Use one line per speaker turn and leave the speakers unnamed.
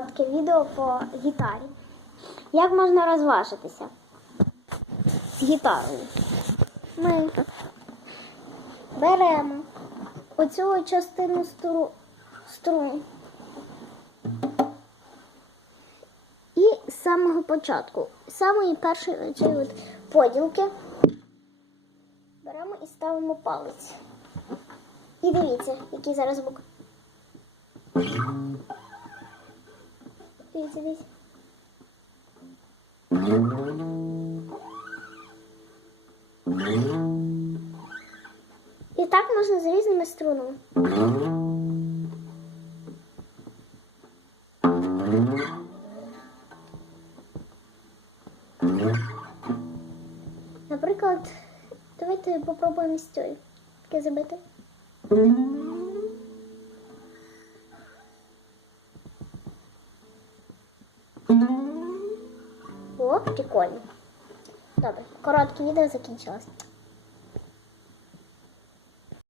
коротке відео по гітарі. Як можна розважитися з гітарою? Ми беремо оцю частину стру... струн і з самого початку, з самої першої оцієї от поділки беремо і ставимо палець. І дивіться, який зараз звук. Дивіться, дивіться. І так можна з різними струнами. Наприклад, давайте попробуємо з цією. Таке забити. О, прикольно. Добре, коротке відео закінчилось.